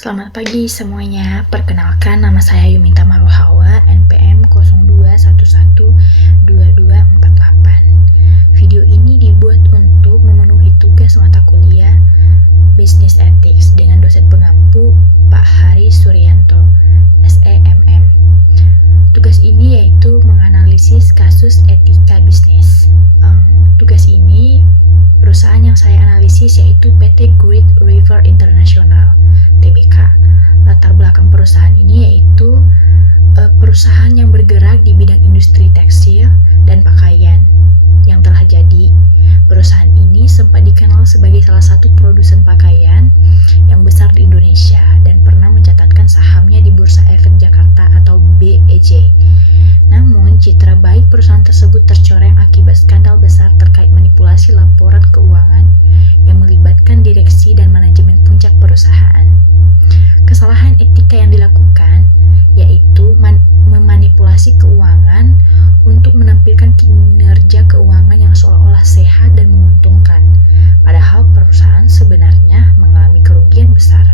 Selamat pagi semuanya, perkenalkan nama saya Yuminta Maruhawa, NPM 02112248. Video ini dibuat untuk memenuhi tugas mata kuliah Business Ethics dengan dosen pengampu Pak Hari Suryanto, SEMM. Tugas ini yaitu menganalisis kasus etika bisnis. Tugas ini perusahaan yang saya analisis yaitu PT Great River International TBK. Latar belakang perusahaan ini yaitu perusahaan yang bergerak di bidang industri tekstil dan pakaian. Yang telah jadi, perusahaan ini sempat dikenal sebagai salah satu produsen pakaian yang besar di Indonesia dan pernah mencatatkan sahamnya di Bursa Efek Jakarta atau BEJ. Namun, citra baik perusahaan tersebut tercoreng akibat skandal besar terkait manipulasi laporan keuangan yang melibatkan direksi dan manajemen puncak perusahaan. Kesalahan etika yang dilakukan yaitu memanipulasi keuangan untuk menampilkan kinerja keuangan yang seolah-olah sehat dan menguntungkan, padahal perusahaan sebenarnya mengalami kerugian besar.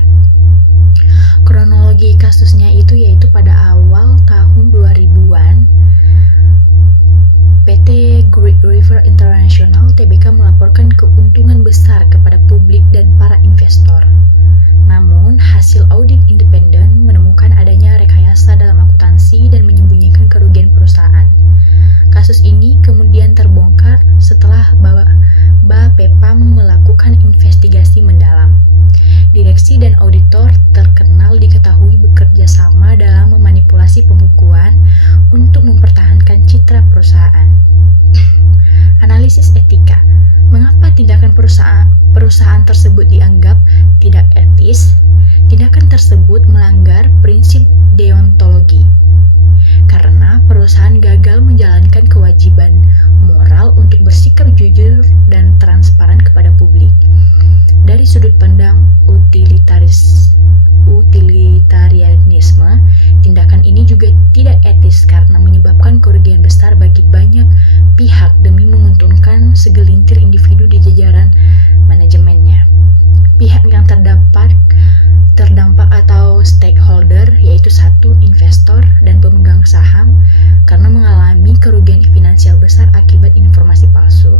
Kronologi kasusnya itu yaitu pada awal tahun 2000-an, PT Great River International TBK melaporkan keuntungan besar kepada publik dan para investor. Namun, hasil audit independen menemukan adanya rekayasa dalam akuntansi dan menyembunyikan kerugian perusahaan. Kasus ini kemudian terbongkar setelah Bapepam melakukan investigasi mendalam. Direksi dan auditor terkenal diketahui bekerja sama dalam memanipulasi pembukuan untuk mempertahankan citra perusahaan. Analisis etika. Mengapa tindakan perusahaan tersebut dianggap tidak etis? Tindakan tersebut melanggar prinsip deontologi. Karena perusahaan gagal menjalankan kewajiban moral untuk bersikap jujur dan transparan kepada publik. Dari sudut pandang utilitarianisme, tindakan ini juga tidak etis karena menyebabkan kerugian besar bagi banyak pihak demi menguntungkan segelintir individu di jajaran manajemennya. Pihak yang terdampak atau stakeholder yaitu satu, investor dan pemegang saham karena mengalami kerugian finansial besar akibat informasi palsu.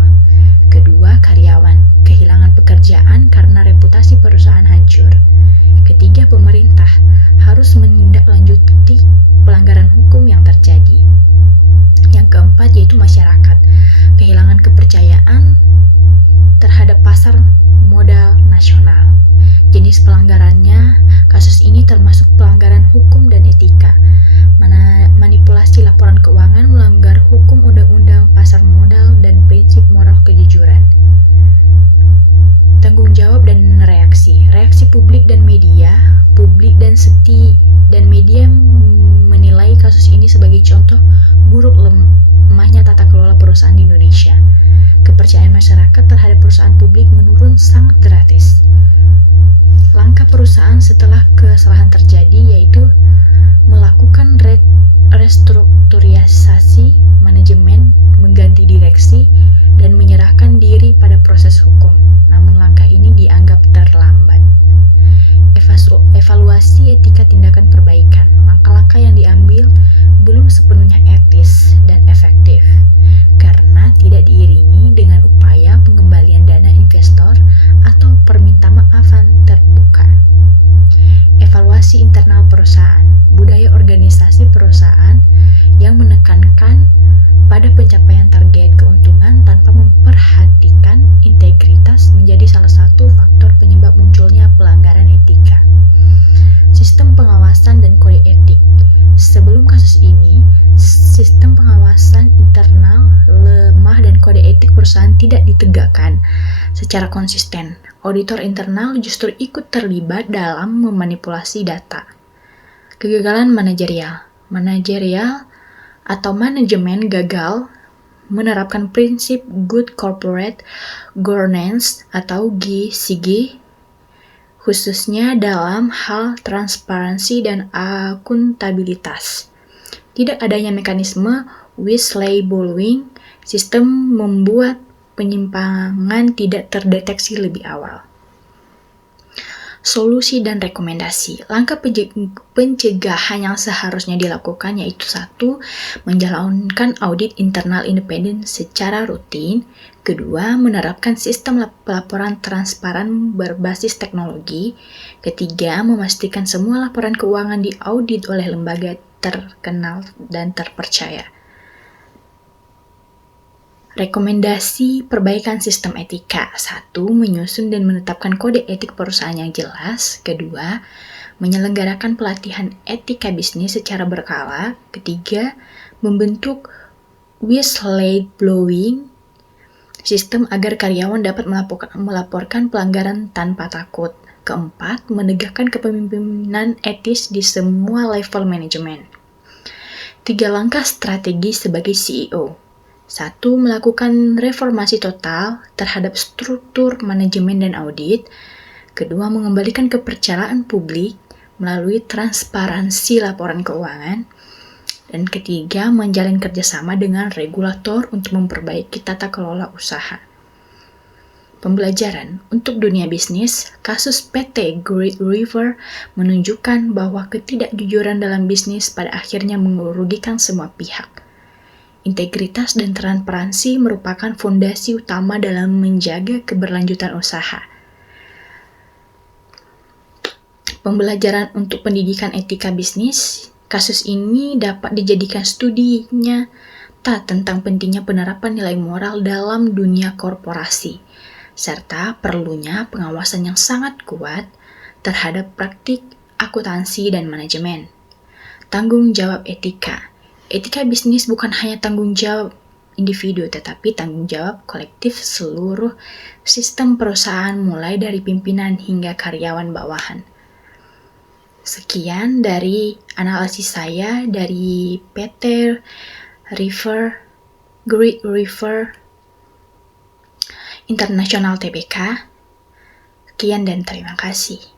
Kedua, karyawan kehilangan pekerjaan karena reputasi perusahaan hancur. Ketiga, pemerintah harus menindaklanjuti pelanggaran hukum yang terjadi. Yang keempat yaitu masyarakat kehilangan kepercayaan terhadap pasar modal nasional. Jenis pelanggarannya, kasus ini termasuk pelanggaran hukum dan etika. Manipulasi laporan keuangan melanggar hukum undang-undang pasar modal dan prinsip moral kejujuran. Tanggung jawab dan reaksi. Reaksi publik dan media. Publik dan media menilai kasus ini sebagai contoh buruk lemahnya tata kelola perusahaan di Indonesia. Kepercayaan masyarakat terhadap perusahaan publik menurun sangat drastis. Langkah perusahaan setelah kesalahan terjadi yaitu melakukan restrukturisasi manajemen, mengganti direksi, dan menyerahkan diri pada proses hukum. Namun langkah ini dianggap terlambat. Evaluasi etika tindakan perbaikan. Langkah-langkah yang diambil belum sepenuhnya etis dan efektif karena tidak diiringi dengan upaya pengembalian dana investor atau permintaan maafan terbuka. Evaluasi internal perusahaan. Budaya organisasi perusahaan yang menekankan pada pencapaian target keuntungan tanpa memperhatikan integritas menjadi salah satu faktor penyebab munculnya pelanggaran etika. Sistem pengawasan dan kode etik. Sebelum kasus ini, sistem pengawasan internal lemah dan kode etik perusahaan tidak ditegakkan secara konsisten. Auditor internal justru ikut terlibat dalam memanipulasi data. Kegagalan manajerial. Atau manajemen gagal menerapkan prinsip Good Corporate Governance atau GCG, khususnya dalam hal transparansi dan akuntabilitas. Tidak adanya mekanisme whistleblowing, sistem membuat penyimpangan tidak terdeteksi lebih awal. Solusi dan rekomendasi. Langkah pencegahan yang seharusnya dilakukan yaitu 1. Menjalankan audit internal independen secara rutin. 2. Menerapkan sistem laporan transparan berbasis teknologi. 3. Memastikan semua laporan keuangan diaudit oleh lembaga terkenal dan terpercaya. Rekomendasi perbaikan sistem etika. 1. Menyusun dan menetapkan kode etik perusahaan yang jelas. 2. Menyelenggarakan pelatihan etika bisnis secara berkala. 3. Membentuk whistleblowing sistem agar karyawan dapat melaporkan pelanggaran tanpa takut. 4. Menegakkan kepemimpinan etis di semua level manajemen. 3 langkah strategi sebagai CEO. 1. Melakukan reformasi total terhadap struktur manajemen dan audit. 2. Mengembalikan kepercayaan publik melalui transparansi laporan keuangan. Dan 3. Menjalin kerjasama dengan regulator untuk memperbaiki tata kelola usaha. Pembelajaran untuk dunia bisnis, kasus PT Great River menunjukkan bahwa ketidakjujuran dalam bisnis pada akhirnya merugikan semua pihak. Integritas dan transparansi merupakan fondasi utama dalam menjaga keberlanjutan usaha. Pembelajaran untuk pendidikan etika bisnis, kasus ini dapat dijadikan studi nyata tentang pentingnya penerapan nilai moral dalam dunia korporasi, serta perlunya pengawasan yang sangat kuat terhadap praktik akuntansi dan manajemen. Tanggung jawab etika. Etika bisnis bukan hanya tanggung jawab individu, tetapi tanggung jawab kolektif seluruh sistem perusahaan mulai dari pimpinan hingga karyawan bawahan. Sekian dari analisis saya dari PT Great River International Tbk. Sekian dan terima kasih.